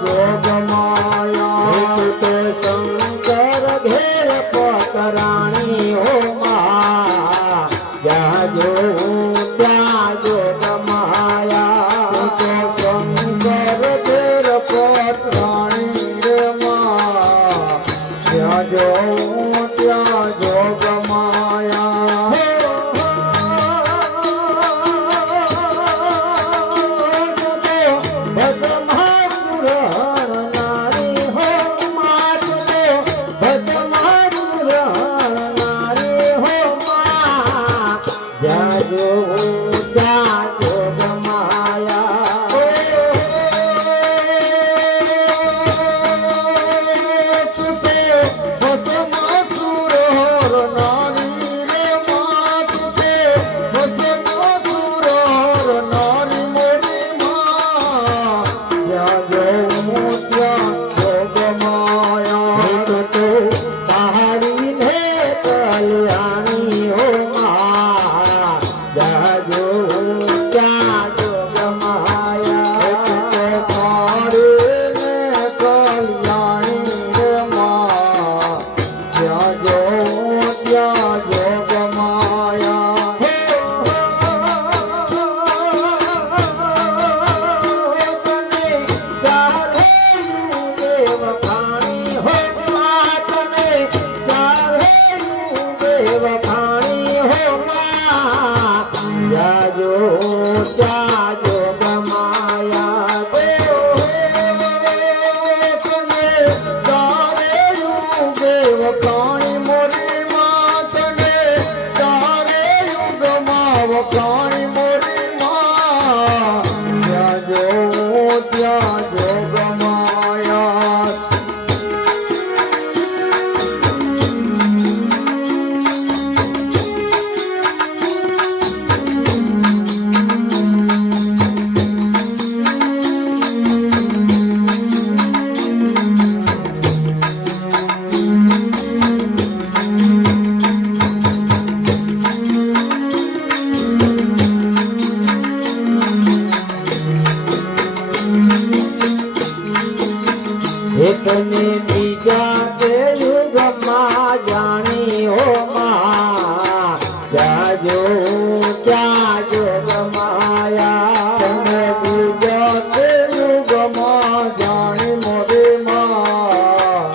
જોગમાયા તો શંકર ઘેર પતરાણી હો માં જ્યાં જોઉં ત્યાં જોગમાયા તો શંકર ઘેર પતરાણી રે માં જ્યાં જોઉં ત્યાં જોગમાયા એકને બીજા તે યુગમાં જાણી હો માં ત્યાં જોઉં ત્યાં જોગમાયા તમે બીજા તે યુગમાં જાણી મોરે માં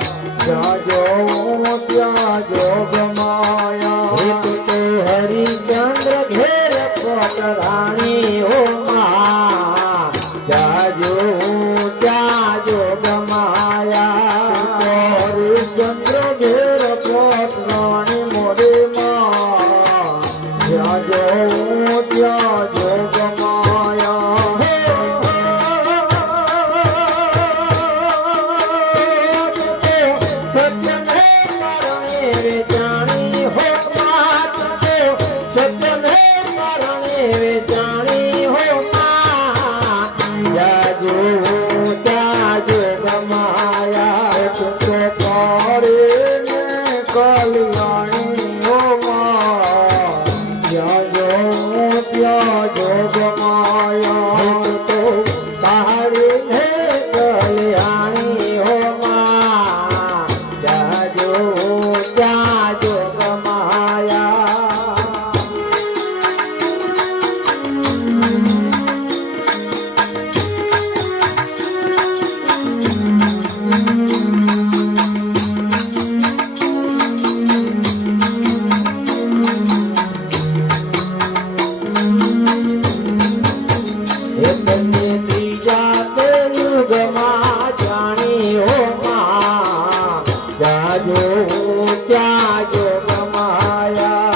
જ્યાં જોઉં ત્યાં જોગમાયા એક તો હરિચંદ્ર ઘેર પટરાણી હો માં ત્યાં જોઉં ત્યાં જોગમાયા હરિચંદ્ર ઘેર પટરાણી મોરે માં જ્યાં જોઉં ત્યાં જોગમાયા સત્યને મરણે રે જાણી હો માં સત્યને મરણે રે જાણી હો માં જ્યાં જોઉં ત્યાં જોગમાયા તો પાડે ને કલ્યાણી હો માં જ્યાં જોઉં ત્યાં જોગમાયા તો તારીને કલ્યાણી હો માં જ્યાં જોઉં ત્યાં જોગમાયા એકને ત્રીજા તે યુગમાં જાણી હો માં જ્યાં જોઉં ત્યાં જોગમાયા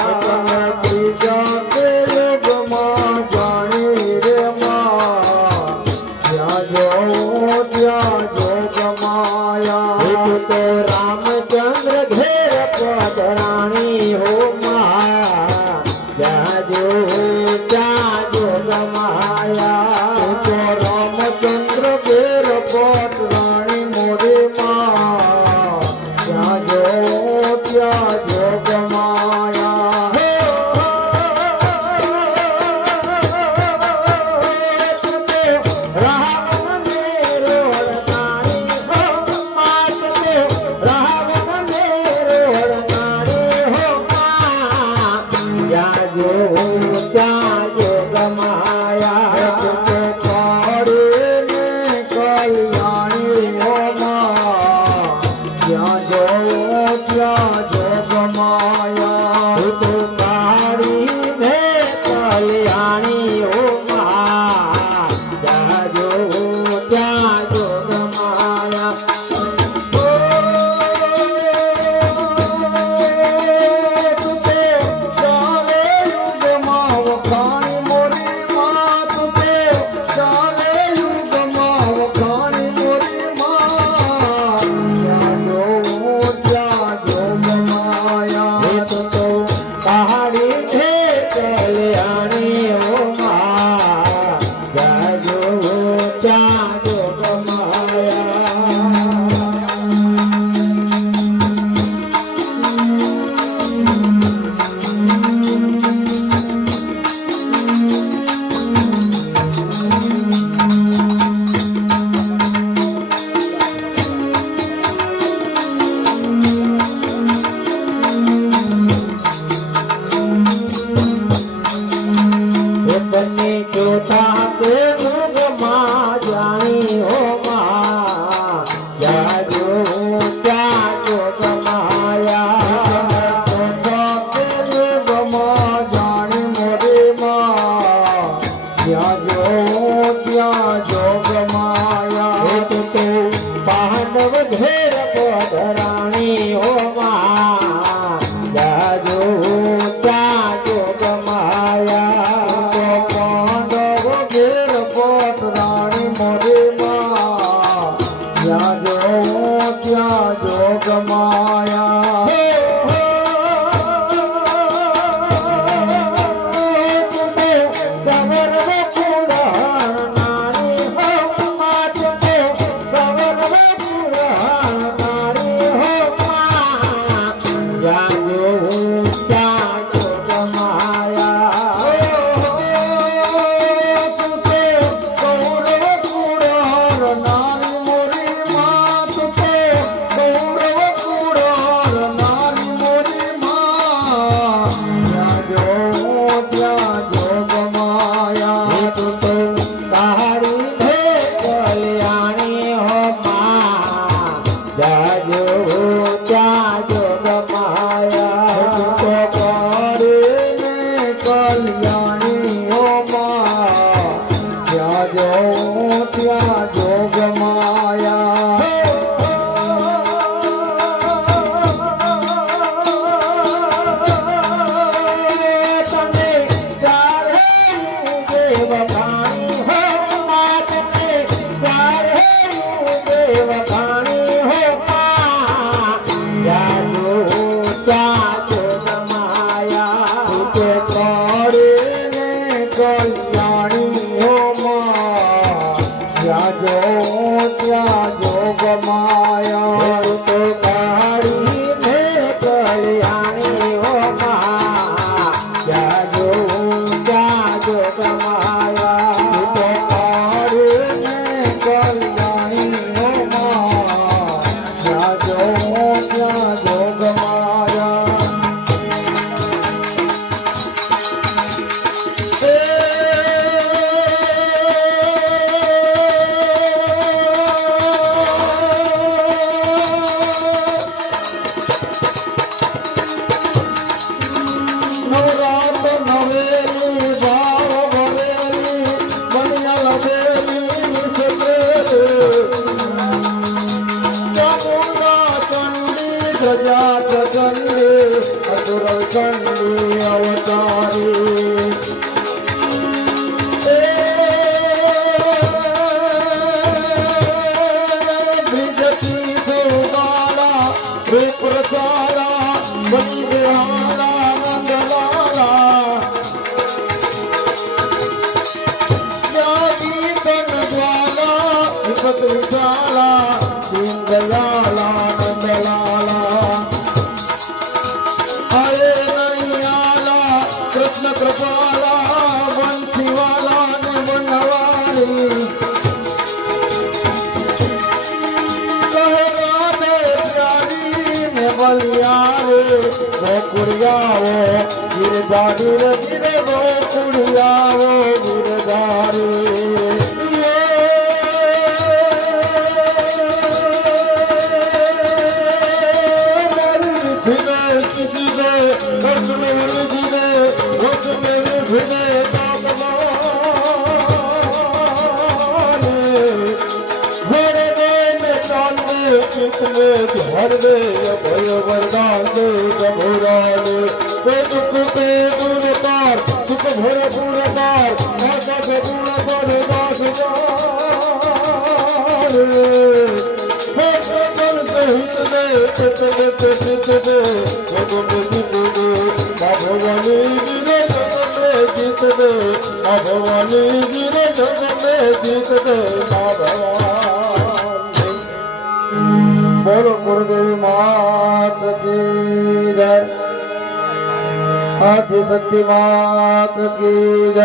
ત્રીજા તે યુગમાં જાણી રે માં જ્યાં જોઉં ત્યાં જોગમાયા એક તો રામચંદ્ર ઘેર પધરાણી હો માં જ્યાં જોઉં ત્યાં જોગમાયા તો રામચંદ્ર ઘેર પટરાણી મોરે માં જ્યાં જોઉં ત્યાં જોગમાયા રામ ને રોલતા વખાણી હો માં જ્યાં જો ત્યાં જોગ માયા કે કાળીને કલ્યાણી હો માં જ્યાં જો ત્યાં જોગ માયા તો કાળીને કલ્યાણી હો માં જ્યાં જો ત્યાં જોગ માયા તો કાળીને કલ્યાણી હો માં જ્યાં જો ત્યાં જોગ માયા નવરાત નવેલી ભાવ ભરેલી બનિયા લવેલી નિસરેલી ચામુંડા ચંડી પ્રજા ચંડી અસુર ચંડી અવતારી બ્રિજતી સુગાલા વિપ્રસાલા બની વિહાલા મંગલાલા જ્ઞાતિ કનજ્વાલા વિપત વિશાલા દીનદયાલા નંદલાલા હરે નૈયાલા કૃષ્ણ કૃપાલા બંસીવાલા ને બનવાળી કહે રાધે પ્યારી ને બલિયારે ગોકુળિયાવો ગિરધારી ગિરે ગોકુળિયાવો ગિરધારી हर दे भय वरदान दे गभोरा दे ते दुख ते दूर पार सुख भर पूर पार माता के पूर्ण बड़े दास जारे हे सकल सहित दे चित दे चित दे भगवान जीत दे भगवानी गिरे जग में जीत दे भगवानी गिरे जग में जीत दे भगवान बोलो गुरुदेव मात की जय आदि शक्ति मात की जय।